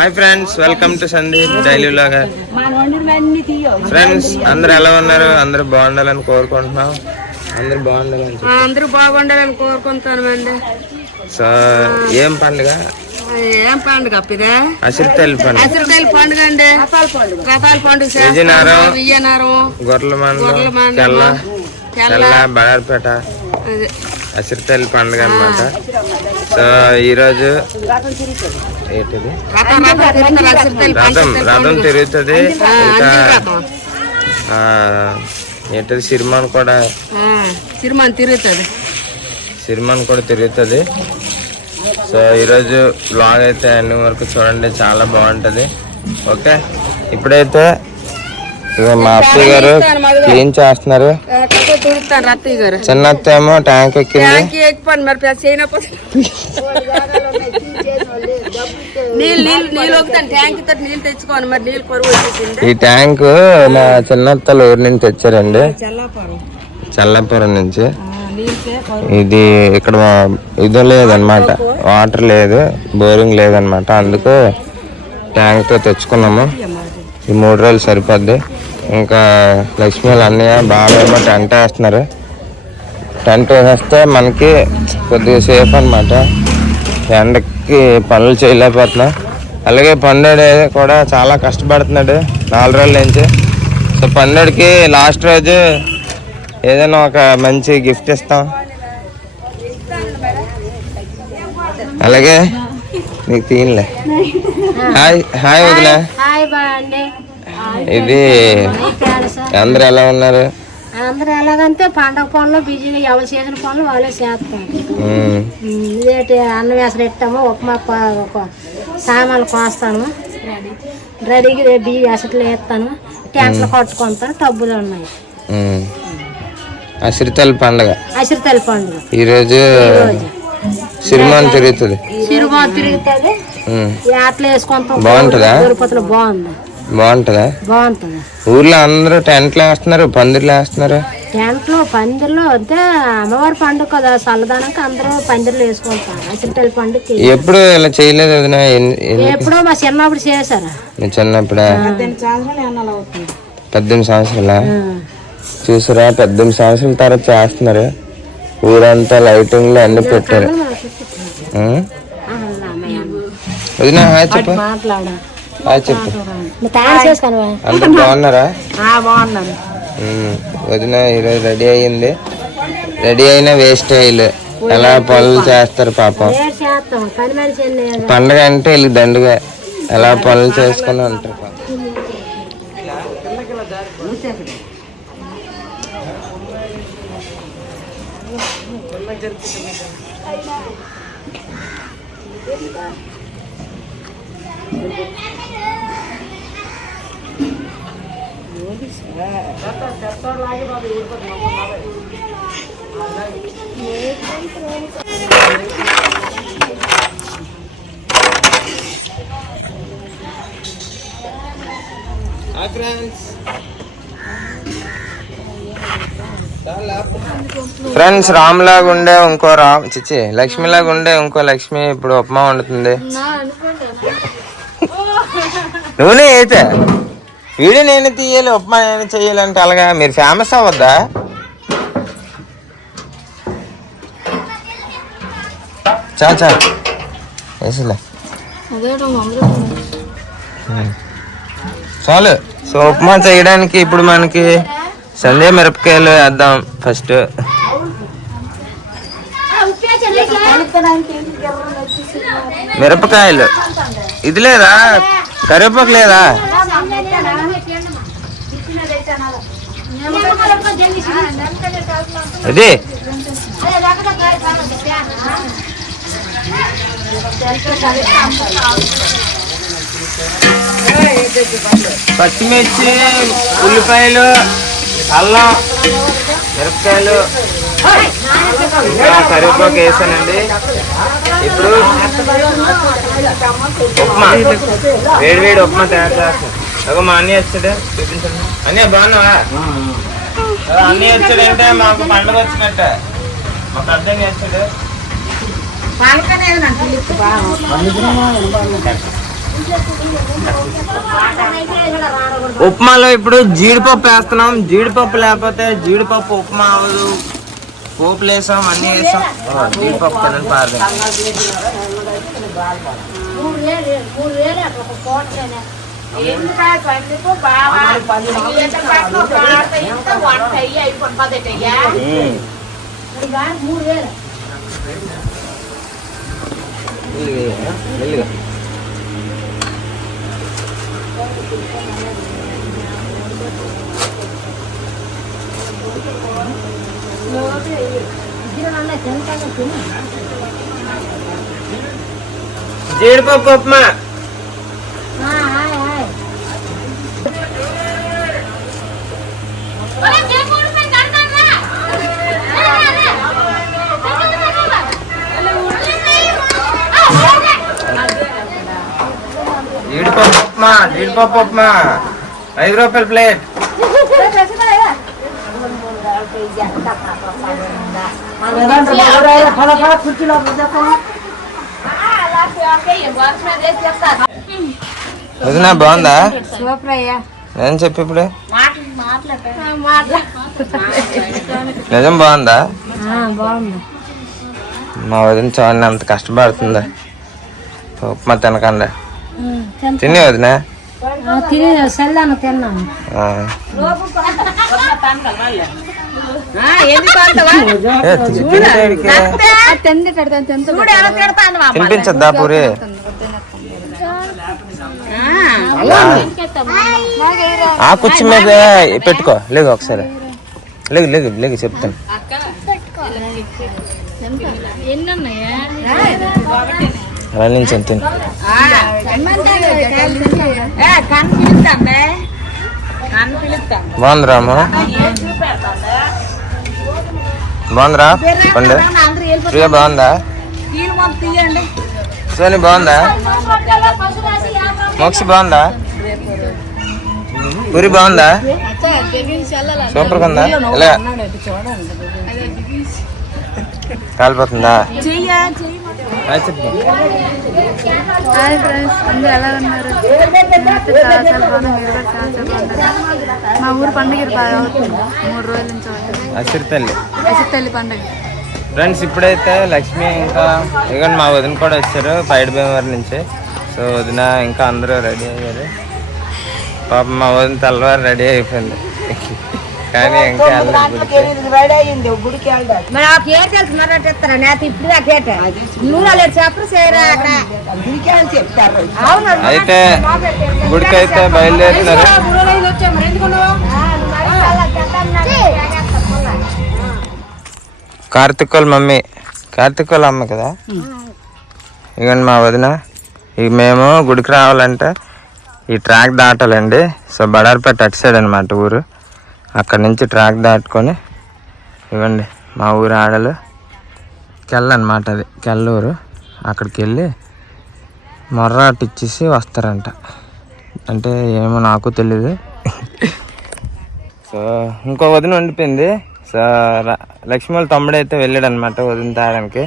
Hi friends, welcome to Sandeep daily vlogger. Friends అందరు ఎలా ఉన్నారు? అందరూ బాగుండాలని కోరుకుంటున్నాం. అందరూ బాగుండాలని కోరుకుంటామండి. సో ఏం పండుగ? అసిరితల్లి పండుగ అండి. రథాల పండుగ, విజయనగరం, గొర్రెల మండలం, బడార్పేట అసిరితల్లి పండుగ అన్నమాట. సో ఈరోజు ఏంటిది? రథం తిరుగుతుంది. ఇంకా ఏంటది? సిరిమాన్ కూడా తిరుగుతుంది. సో ఈరోజు బ్లాగ్ అయితే అన్ని వరకు చూడండి, చాలా బాగుంటది. ఓకే, ఇప్పుడైతే మా అత్తయ్య గారు క్లీన్ చేస్తున్నారు. చిన్న అత్త ఏమో ట్యాంక్ ఎక్కింది. ఈ ట్యాంక్ మా చిన్నత్తలు ఊరి నుంచి తెచ్చారండి, చల్లాపురం నుంచి. ఇది ఇక్కడ ఇది లేదనమాట, వాటర్ లేదు, బోరింగ్ లేదనమాట. అందుకు ట్యాంక్ తో తెచ్చుకున్నాము. ఈ 3 రోజులు సరిపోద్ది. ఇంకా లక్ష్మీ వాళ్ళ అన్నయ్య బాగా టెంట్ వేస్తున్నారు. టెంట్ వేస్తే మనకి కొద్దిగా సేఫ్ అనమాట. ఎండకి పనులు చేయలేకపోతున్నాం. అలాగే పండుగ కూడా చాలా కష్టపడుతున్నాడు 4 రోజుల నుంచి. సో పండుగకి లాస్ట్ రోజు ఏదైనా ఒక మంచి గిఫ్ట్ ఇస్తాం. అలాగే నీకు తీయలే. హాయ్ వదిలే. ఇది అందరు ఎలా ఉన్నారు? అందరూ ఎలాగంటే పండగ పనులు బిజీగా, ఎవరు చేసిన పనులు వాళ్ళే చేస్తాం. ఇదేంటి అన్నం వేసలు పెట్టాము, ఉప్మా సామాన్లు కోస్తాను, రెడీకి బియ్యం వేసట్లు వేస్తాను, ట్యాంకులు కట్టుకుంటాను, టబ్బులు ఉన్నాయి. అసిరితల్లి పండుగ ఈరోజు సిరిమాన్ తిరుగుతుంది. ఆటలు వేసుకుంటాం. బాగుంటుందా? బాగుంటుందా? ఊర్లో అందరూ టెంట్లు వేస్తున్నారు, పందిర్లు వేస్తున్నారు. టెంట్లు పందిర్లు అంటే అమ్మవారి పండుగ కదా, చల్లదానికి అందరూ పందిర్లు వేసుకుంటారు. అసిరితల్లి పండుగ ఎప్పుడు ఇలా చేయలేదు వదినా? ఎప్పుడో మా చిన్నప్పుడు చేశారా? చిన్నప్పుడా? 18 సంవత్సరాలా? చూసారా, 18 సంవత్సరాల తర్వాత చేస్తున్నారు. ఊరంతా లైటింగ్లు అన్ని పెట్టారు. వదినా హాయ్ చెప్పు. అంత బాగున్నారా? వదిన ఈరోజు రెడీ అయ్యింది. రెడీ అయినా వేస్ట్ అయ్యలు ఎలా పనులు చేస్తారు పాపం. పండగ అంటే వీళ్ళు దండుగా ఎలా పనులు చేసుకుని ఉంటారు. ఫ్రెండ్స్ రామ్లాగా ఉండే ఇంకో లక్ష్మిలాగా ఉండే ఇంకో లక్ష్మి ఇప్పుడు ఉప్మా వండుతుంది. నువ్వునే అయితే వీడియో నేను తీయాలి, ఉప్మా నేను చెయ్యాలంటే అలాగా మీరు ఫేమస్ అవ్వద్దా? వేసలే చాలు. సో ఉప్మా చేయడానికి ఇప్పుడు మనకి సందే మిరపకాయలు వేద్దాం. ఫస్ట్ మిరపకాయలు. ఇది లేదా? కరివేపాకు లేదా? అది పచ్చిమిర్చి, ఉల్లిపాయలు, అల్లం, మిరపకాయలు, కరివేపాకు వేసానండి. ఇప్పుడు ఉప్మా, వేడి ఉప్మా తయారు చేస్తాను. అగో మా అన్నీ వచ్చాడు, చూపించండి. అన్నీ బాగున్నావా? అన్నీ వచ్చాడంటే మాకు పండుగ వచ్చినట్ట. మా పెద్దగా వచ్చాడు. ఉప్మాలో ఇప్పుడు జీడిపప్పు వేస్తున్నాం. జీడిపప్పు లేకపోతే జీడిపప్పు ఉప్మా అవ్వదు. పోపులు వేసాం, అన్నీ వేసాం. జీడిపప్పు తినని పారదు. జీడిపప్పు ఉప్మా. జీడిపప్పు ఉప్మా, జీడిపప్పు ఉప్మా 5 రూపాయల ప్లేట్. వదినా బాగుందా? నేను చెప్పి ఇప్పుడు నిజం బాగుందా? మా వదిన చూడండి అంత కష్టపడుతుందా ఉప్మా తినకుండా. తినే వదినా తిన్నాను. తినిపించద్దా పూరి? ఆ కుర్చీ మీద పెట్టుకో. లేగు ఒకసారి లేగు లేగు లేగు చెప్తాను. అలా నుంచి ఎంత బాగుందిరా అమ్మ? బాగుందిరా పండు? ప్రియ బాగుందా? సోని బాగుందా? మోక్షి బాగుందా? పూరి బాగుందా? సూపర్గా ఉందా? ఇలా కాలిపోతుందా? చెప్పు. అందరూ ఎలా ఉన్నారు? మా ఊరు పండుగ అవుతుంది 3 రోజుల నుంచి. అసిరితల్లి పండుగ. ఫ్రెండ్స్ ఇప్పుడైతే లక్ష్మి ఇంకా ఇదిగోండి మా వదిన కూడా వచ్చారు పైడి భీమవరం నుంచి. సో వదిన ఇంకా అందరూ రెడీ అయ్యారు. పాపం మా వదిన తెల్లవారు రెడీ అయిపోయింది కానీ ఇంకా అయితే గుడికి అయితే బయలుదేరుతున్నారు. కార్తిక్ మమ్మీ, కార్తిక్ అమ్మ కదా. ఇవ్వండి మా వదిన. ఇక మేము గుడికి రావాలంటే ఈ ట్రాక్ దాటాలండి. సో బడార్పేట అటు సైడ్ అనమాట ఊరు. అక్కడి నుంచి ట్రాక్ దాటుకొని ఇవ్వండి మా ఊరు ఆడలు కెళ్ళనమాట, అది కెల్లూరు. అక్కడికి వెళ్ళి మొర్రాటు ఇచ్చేసి వస్తారంట. అంటే ఏమో నాకు తెలీదు. సో ఇంకో వదిన ఉండిపోయింది. సో లక్ష్మీ వాళ్ళ తమ్ముడు అయితే వెళ్ళాడు అనమాట వదిన తాగడానికి.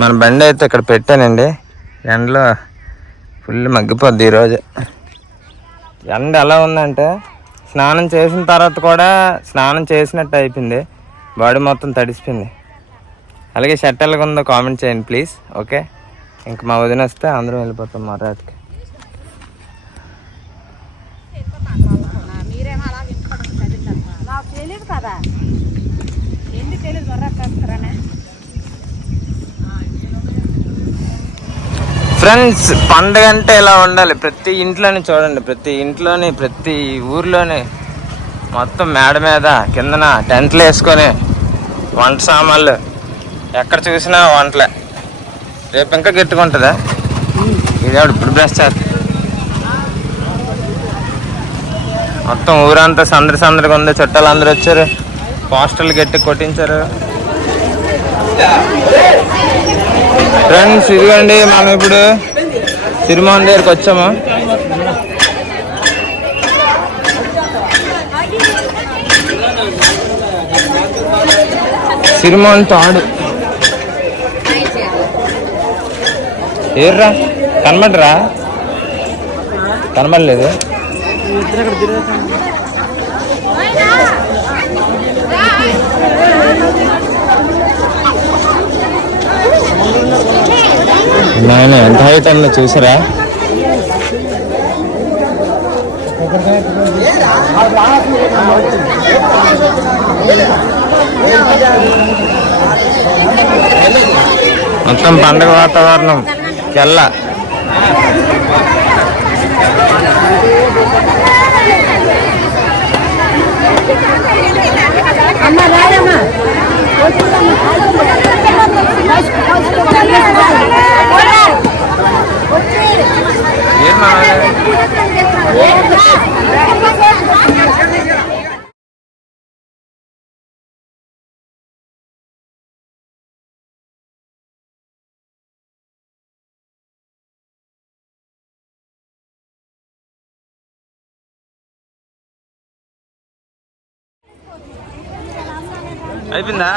మన బండి అయితే ఇక్కడ పెట్టానండి. ఎండలో ఫుల్ మగ్గిపోద్ది ఈరోజు. ఎండ ఎలా ఉందంటే స్నానం చేసిన తర్వాత కూడా స్నానం చేసినట్టు అయిపోయింది. బాడీ మొత్తం తడిసిపోయింది. అలాగే షర్ట్ ఎలాగ ఉందో కామెంట్ చేయండి ప్లీజ్. ఓకే, ఇంక మా వదిన వస్తే అందరం వెళ్ళిపోతాం మొర్రాటికి. ఫ్రెండ్స్ పండుగ అంటే ఇలా ఉండాలి. ప్రతి ఇంట్లోనే చూడండి, ప్రతి ఇంట్లోని ప్రతి ఊర్లోని మొత్తం మేడ మీద కిందన టెంట్లు వేసుకొని వంట సామాన్లు ఎక్కడ చూసినా వంటలే. రేపు ఇంకా గట్టుకుంటుందా? ఇదేవాడు ఇప్పుడు బ్రష్ చేస్తా. మొత్తం ఊరంతా సందడిగా ఉంది. చుట్టాలు అందరూ వచ్చారు. పోస్టర్లు గట్టి కొట్టించారు. ఫ్రెండ్స్ ఇదిగోండి మనం ఇప్పుడు సిరిమోహన్ దగ్గరికి వచ్చాము. సిరిమోహన్ తాడు ఏర్రా కనబడరా? కనబడలేదు. నాయన ఎంత హైట్ అన్న చూసారా? మొత్తం పండగ వాతావరణం తెల్ల. అయిపోయిందా?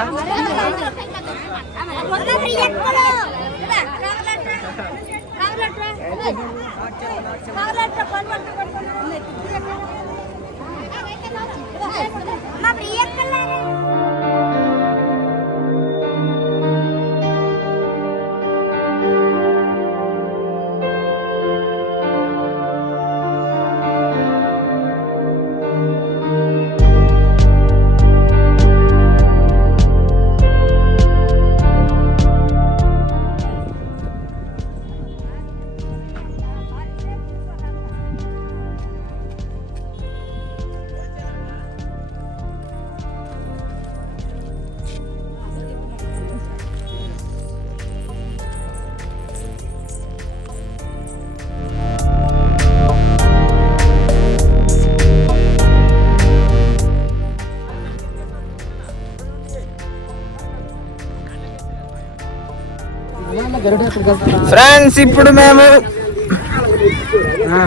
ఫ్రెండ్స్, ఇప్పుడు మేము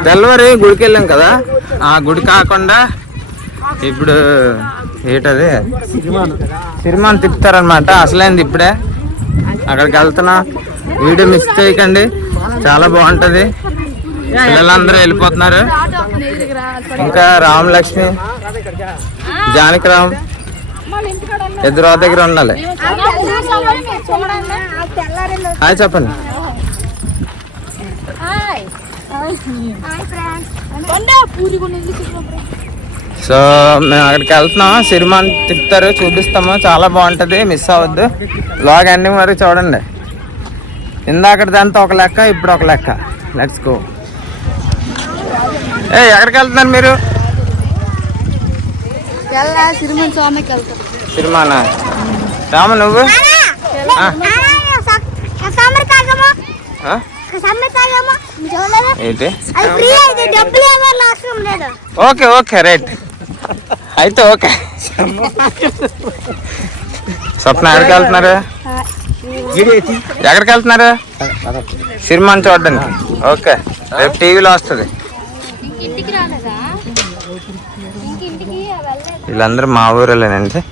తెల్లవారి గుడికి వెళ్ళాం కదా, ఆ గుడి కాకుండా ఇప్పుడు ఏంటది సిరిమాన్ తిప్పుతారనమాట. అసలైంది ఇప్పుడే. అక్కడికి వెళ్తున్నా. వీడియో మిస్ చేయకండి, చాలా బాగుంటది. పిల్లలందరూ వెళ్ళిపోతున్నారు. ఇంకా రామలక్ష్మి, జానకిరామ్ ఇద్దరు దగ్గర ఉండాలి. హాయ్ చెప్పండి. సో మేము అక్కడికి వెళ్తున్నాం. సిరిమాన్ తిప్పుతారు, చూపిస్తాము. చాలా బాగుంటది, మిస్ అవ్వద్దు. బ్లాగ్ ఎండింగ్ వరకు చూడండి. ఇందాకటిదంతా ఒక లెక్క, ఇప్పుడు ఒక లెక్క. Let's go. ఎక్కడికి వెళ్తున్నారు మీరు? సిరిమానా? రామ నువ్వు? ఏంటి? ఓకే ఓకే రైట్, అయితే ఓకే. స్వప్న ఎక్కడికి వెళ్తున్నారు? ఎక్కడికి వెళ్తున్నారు? సినిమాని చూడడానికి. ఓకే, రేపు టీవీలో వస్తుంది. వీళ్ళందరూ మా ఊరేనండి.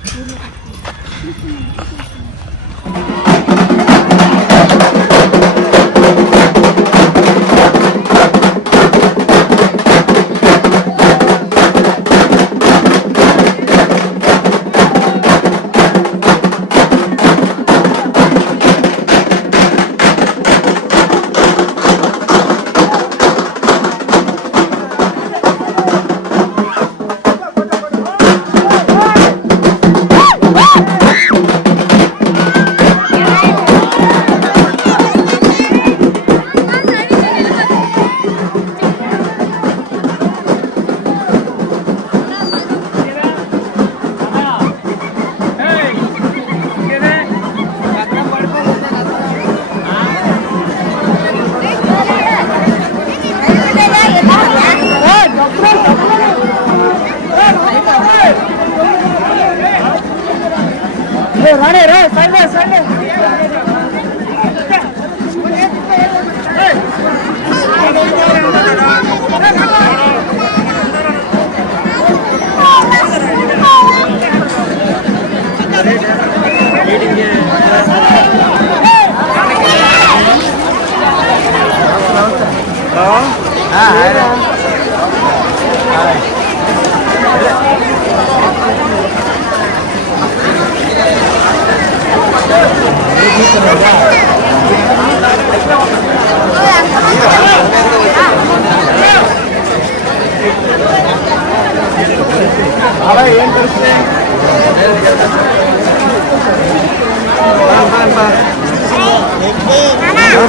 ఏం పరిస్థితి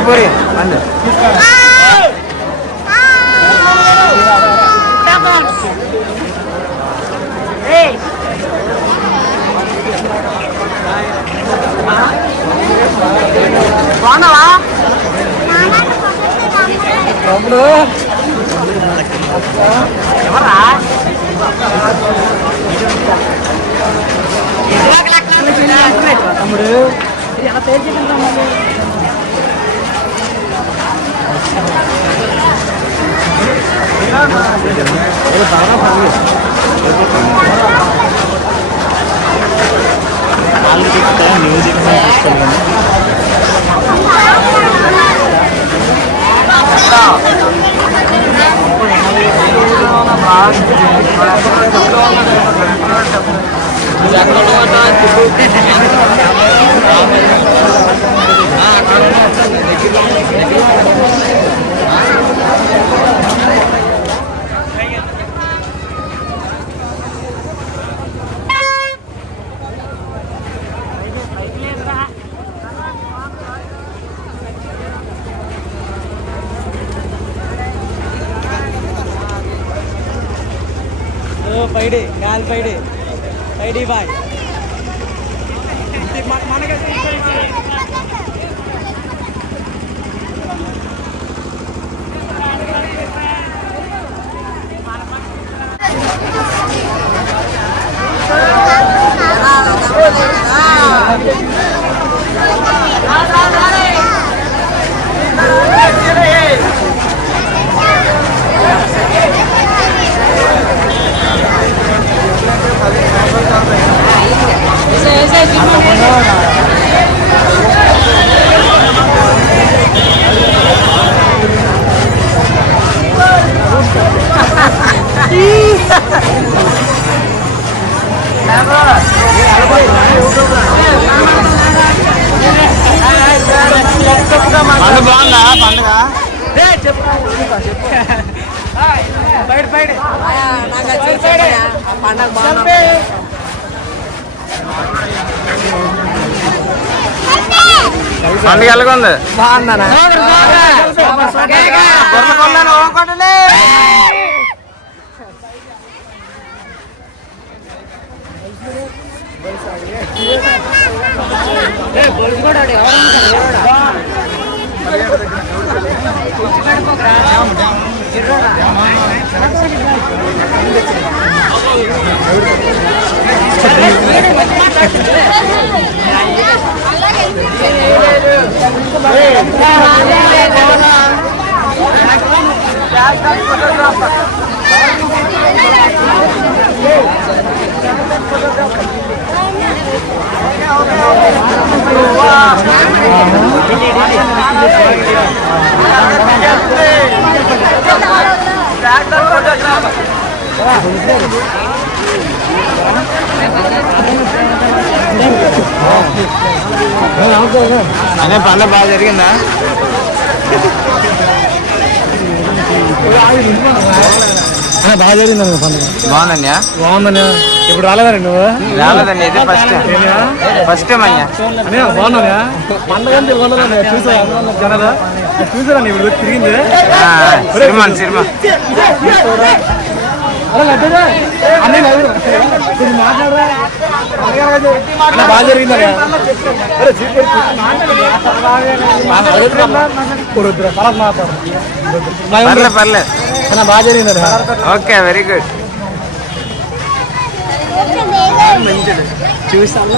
పూరి అండి తమ్ముడు మ్యూజిక్ పైడి గాలి పైడి పైడి బాయ్ పండుగ బాగుందా పండుగ పండుగ ఎలాగుంది బాగుందా అనే పండుగ బాగా జరిగిందా బాగా జరిగింది పండుగ బాగుందన్యా బాగుందన్యా ఇప్పుడు రాలేదండి నువ్వు రాలేదండి ఇది ఫస్ట్ టైం అయ్యా బాగున్నా పండుగ చూసారా చూసారండి ఇప్పుడు తిరిగింది సినిమా బాగా జరిగిందా పర్లే బాగా జరిగిందా ఓకే వెరీ గుడ్ చూసాను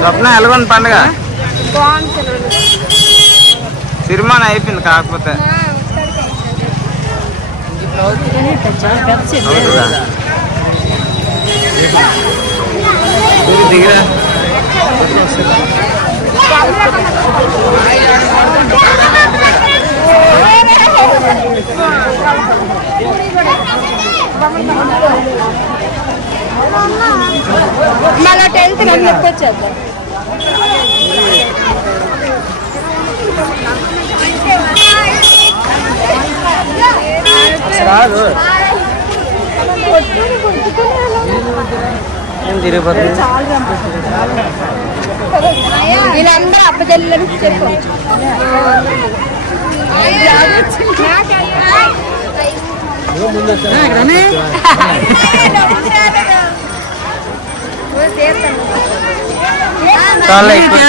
స్వప్న ఎలాగొంది పండుగ సిరిమాన్ అయిపోయింది కాకపోతే దిగిరా మళ్ళీ 10th నన్ను వచ్చేద్దాం. రాదు వీళ్ళందరూ అప్పచెల్లని చెప్పు. చాలా ఎక్కువ